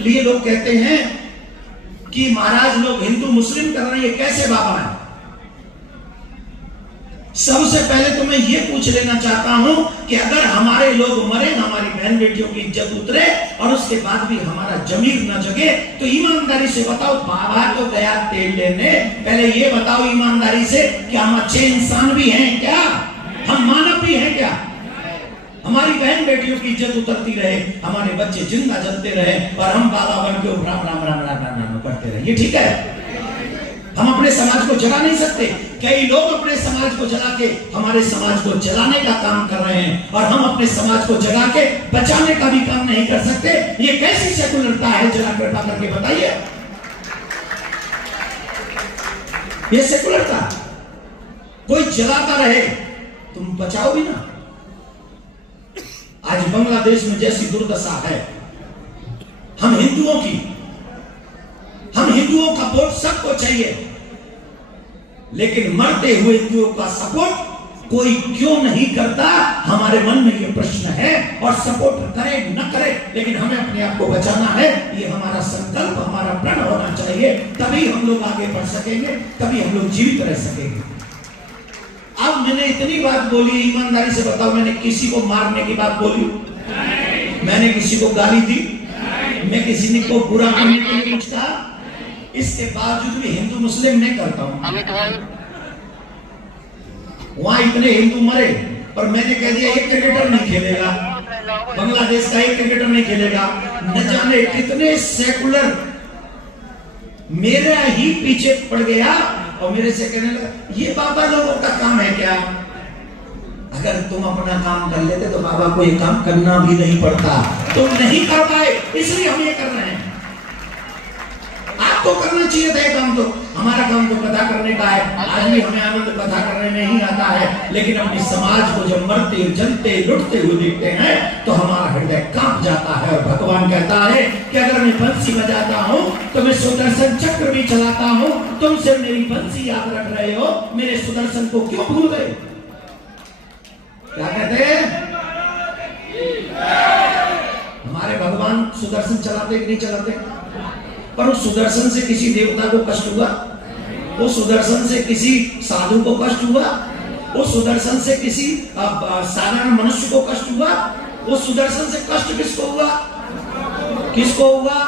लिए लोग कहते हैं कि महाराज लोग हिंदू मुस्लिम कर रहे हैं, कैसे बाबा है? सबसे पहले तो मैं ये पूछ लेना चाहता हूं कि अगर हमारे लोग मरे, हमारी बहन बेटियों की इज्जत उतरे और उसके बाद भी हमारा जमीर न जगे, तो ईमानदारी से बताओ, बाबा तो गया तेल लेने, पहले ये बताओ ईमानदारी से कि हम अच्छे इंसान भी हैं क्या? हम मानव भी हैं क्या? हमारी बहन बेटियों की इज्जत उतरती रहे, हमारे बच्चे जिंदा जलते रहे और हम बाबा बन के राम राम राम राम राम राम करते रहे, ये ठीक है? हम अपने समाज को जला नहीं सकते। कई लोग अपने समाज को जला के हमारे समाज को जलाने का काम कर रहे हैं और हम अपने समाज को जगा के बचाने का भी काम नहीं कर सकते। ये कैसी सेकुलरता है? जरा कृपा करके बताइए, ये सेकुलरता? कोई जलाता रहे, तुम बचाओ भी ना। आज बांग्लादेश में जैसी दुर्दशा है, हम हिंदुओं का वोट सबको चाहिए, लेकिन मरते हुए हिंदुओं का सपोर्ट कोई क्यों नहीं करता? हमारे मन में ये प्रश्न है। और सपोर्ट करे न करे, लेकिन हमें अपने आप को बचाना है। ये हमारा संकल्प, हमारा प्रण होना चाहिए, तभी हम लोग आगे बढ़ सकेंगे, तभी हम लोग जीवित रह सकेंगे। अब मैंने इतनी बात बोली, ईमानदारी से बताओ, मैंने किसी को मारने की बात बोली? मैंने किसी को गाली दी? मैं किसी को बुरा करने के लिए कुछ कहा? इसके बावजूद भी हिंदू मुस्लिम नहीं करता हूं। वहां इतने हिंदू मरे और मैंने कह दिया एक क्रिकेटर नहीं खेलेगा, बांग्लादेश का एक क्रिकेटर नहीं खेलेगा। न जाने कितने सेकुलर मेरा ही पीछे पड़ गया और मेरे से कहने लगा, ये बाबा लोगों का काम है क्या? अगर तुम अपना काम कर लेते तो बाबा को ये काम करना भी नहीं पड़ता। तुम नहीं कर पाए, इसलिए हम ये कर रहे हैं। आपको करना चाहिए था ये काम। तो हमारा काम तो कथा करने का है। आज भी हमें आनंद कथा करने नहीं आता है, लेकिन अपने समाज को जब मरते जलते लुटते हुए देखते हैं तो हमारा हृदय कांप जाता है। और भगवान कहता है कि अगर मैं बंसी बजाता हूँ तो मैं सुदर्शन चक्र भी चलाता हूँ, तुम सिर्फ मेरी बंसी याद रख रहे हो, मेरे सुदर्शन को क्यों भूल गए? क्या कहते हैं? हमारे भगवान सुदर्शन चलाते कि नहीं चलाते? पर उस सुदर्शन से किसी देवता को कष्ट हुआ? उस सुदर्शन से किसी साधु को कष्ट हुआ? उस सुदर्शन से किसी साधारण मनुष्य को कष्ट हुआ? उस सुदर्शन से कष्ट किसको हुआ? किसको हुआ?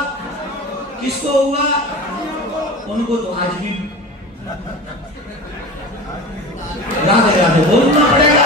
किसको हुआ? उनको तो आज भी राधे राधे बोलना पड़ेगा।